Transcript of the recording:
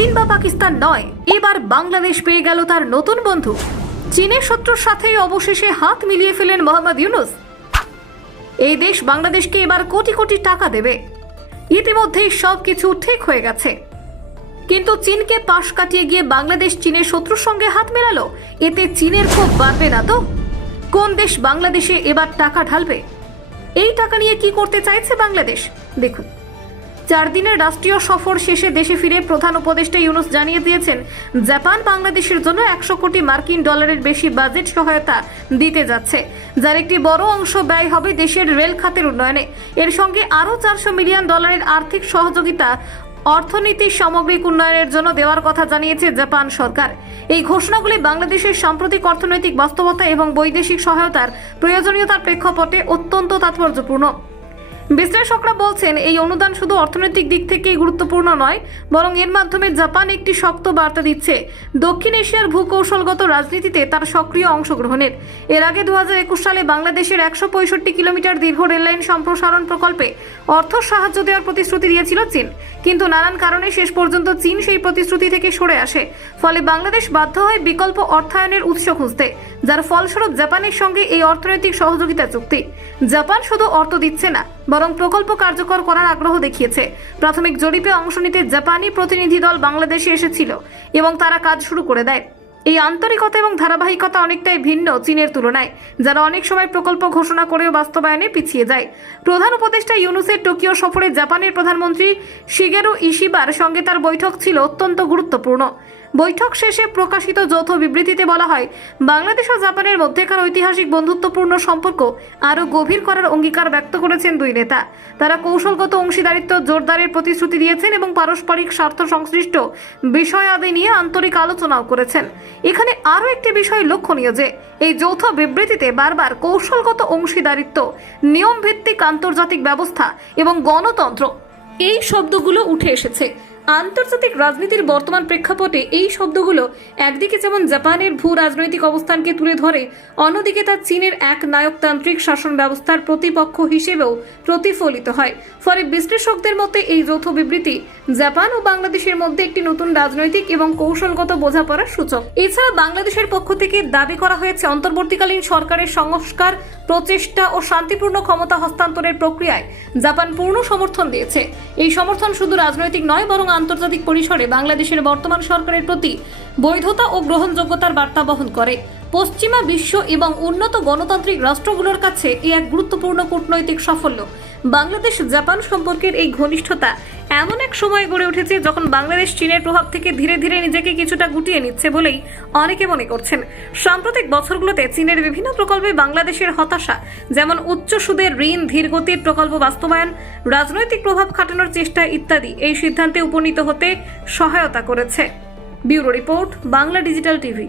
চীন বা পাকিস্তান নয়, এবার বাংলাদেশ পেয়ে গেল তার নতুন বন্ধু। চীনের শত্রুর সাথে অবশেষে হাত মিলিয়ে ফেলেন মোহাম্মদ ইউনুস। এই দেশ বাংলাদেশকে এবার কোটি কোটি টাকা দেবে। ইতিমধ্যেই সব কিছু ঠিক হয়ে গেছে। কিন্তু চীনকে পাশ কাটিয়ে গিয়ে বাংলাদেশ চীনের শত্রুর সঙ্গে হাত মেলালো, এতে চীনের ক্ষোভ বাড়বে না তো? কোন দেশ বাংলাদেশে এবার টাকা ঢালবে? এই টাকা নিয়ে কি করতে চাইছে বাংলাদেশ? দেখুন। চার দিনের রাষ্ট্রীয় সফর শেষে দেশে ফিরে প্রধান উপদেষ্টা ইউনুস জানিয়ে দিয়েছেন, জাপান বাংলাদেশের জন্য একশো কোটি মার্কিন ডলারের বেশি বাজেট সহায়তা দিতে যাচ্ছে, যার একটি বড় অংশ ব্যয় হবে দেশের রেল খাতের উন্নয়নে। এর সঙ্গে আরও চারশো মিলিয়ন ডলারের আর্থিক সহযোগিতা অর্থনীতির সামগ্রিক উন্নয়নের জন্য দেওয়ার কথা জানিয়েছে জাপান সরকার। এই ঘোষণাগুলি বাংলাদেশের সাম্প্রতিক অর্থনৈতিক বাস্তবতা এবং বৈদেশিক সহায়তার প্রয়োজনীয়তার প্রেক্ষাপটে অত্যন্ত তাৎপর্যপূর্ণ। বিশ্লেষকরা বলছেন, এই অনুদান শুধু অর্থনৈতিক দিক থেকেই গুরুত্বপূর্ণ নয়, বরং এর মাধ্যমে জাপান একটি শক্ত বার্তা দিচ্ছে। দক্ষিণ এশিয়ার ভূকৌশলগত রাজনীতিতে তার সক্রিয় অংশগ্রহণের। এর আগে দু হাজার একুশ সালে বাংলাদেশের একশো পঁয়ষট্টি কিলোমিটার দীর্ঘ রেললাইন সম্প্রসারণ প্রকল্পে অর্থ সাহায্য দেওয়ার প্রতিশ্রুতি দিয়েছিল চীন। কিন্তু নানান কারণে শেষ পর্যন্ত চীন সেই প্রতিশ্রুতি থেকে সরে আসে। ফলে বাংলাদেশ বাধ্য হয় বিকল্প অর্থায়নের উৎস খুঁজতে, যার ফলস্বরূপ জাপানের সঙ্গে এই অর্থনৈতিক সহযোগিতা চুক্তি। জাপান শুধু অর্থ দিচ্ছে না বরং প্রকল্প কার্যকর করার আগ্রহ দেখিয়েছে। প্রাথমিক জরিপে অংশ নিতে জাপানি প্রতিনিধি দল বাংলাদেশে এসেছিল এবং তারা কাজ শুরু করে দেয়। এই আন্তরিকতা এবং ধারাবাহিকতা অনেকটাই ভিন্ন চীনের তুলনায়, যারা অনেক সময় প্রকল্প ঘোষণা করেও বাস্তবায়নে পিছিয়ে যায়। প্রধান উপদেষ্টা ইউনুসের টোকিও সফরে জাপানের প্রধানমন্ত্রী শিগেরু ইশিবার সঙ্গে তার বৈঠক ছিল অত্যন্ত গুরুত্বপূর্ণ। বৈঠক শেষে প্রকাশিত যৌথ বিবৃতিতে বলা হয়, বাংলাদেশ ও জাপানের মধ্যেকার ঐতিহাসিক বন্ধুত্বপূর্ণ সম্পর্ক আরও গভীর করার অঙ্গীকার ব্যক্ত করেছেন দুই নেতা। তারা কৌশলগত অংশীদারিত্ব, জোরদারের প্রতিশ্রুতি দিয়েছেন এবং পারস্পরিক স্বার্থ সংশ্লিষ্ট বিষয় আদি নিয়ে আন্তরিক আলোচনাও করেছেন। এখানে আরও একটি বিষয় লক্ষণীয় যে, এই যৌথ বিবৃতিতে বারবার কৌশলগত অংশীদারিত্ব নিয়ম ভিত্তিক আন্তর্জাতিক ব্যবস্থা এবং গণতন্ত্র এই শব্দগুলো উঠে এসেছে। আন্তর্জাতিক রাজনীতির বর্তমান প্রেক্ষাপটে এই শব্দগুলো একদিকে যেমন জাপানের ভূ রাজনৈতিক অবস্থানকে তুলে ধরে, অন্যদিকে তা চীনের এক নায়কতান্ত্রিক শাসন ব্যবস্থার প্রতিপক্ষ হিসেবেও প্রতিফলিত হয়। ফলে বিশ্লেষকদের মতে এই যৌথ বিবৃতি জাপান ও বাংলাদেশের মধ্যে একটি নতুন রাজনৈতিক এবং কৌশলগত বোঝাপড়ার সূচক। এছাড়া বাংলাদেশের পক্ষ থেকে দাবি করা হয়েছে, অন্তর্বর্তীকালীন সরকারের সংস্কার, প্রচেষ্টা ও শান্তিপূর্ণ ক্ষমতা হস্তান্তরের প্রক্রিয়ায় জাপান পূর্ণ সমর্থন দিয়েছে। এই সমর্থন শুধু রাজনৈতিক নয়, বরং আন্তর্জাতিক পরিসরে বাংলাদেশের বর্তমান সরকারের প্রতি বৈধতা ও গ্রহণযোগ্যতার বার্তা বহন করে। পশ্চিমা বিশ্ব এবং উন্নত গণতান্ত্রিক রাষ্ট্রগুলোর কাছে এ এক গুরুত্বপূর্ণ কূটনৈতিক সাফল্য। বাংলাদেশ জাপান সম্পর্কের এই ঘনিষ্ঠতা এমন এক সময় গড়ে উঠেছে যখন বাংলাদেশ চীনের প্রভাব থেকে ধীরে ধীরে নিজেকে কিছুটা গুটিয়ে নিচ্ছে বলেই অনেকে মনে করছেন। সাম্প্রতিক বছরগুলোতে চীনের বিভিন্ন প্রকল্পে বাংলাদেশের হতাশা, যেমন উচ্চ সুদের ঋণ ধীরগতির প্রকল্প বাস্তবায়ন, রাজনৈতিক প্রভাব খাটানোর চেষ্টা ইত্যাদি এই সিদ্ধান্তে উপনীত হতে সহায়তা করেছে। Bureau report, Bangla digital TV.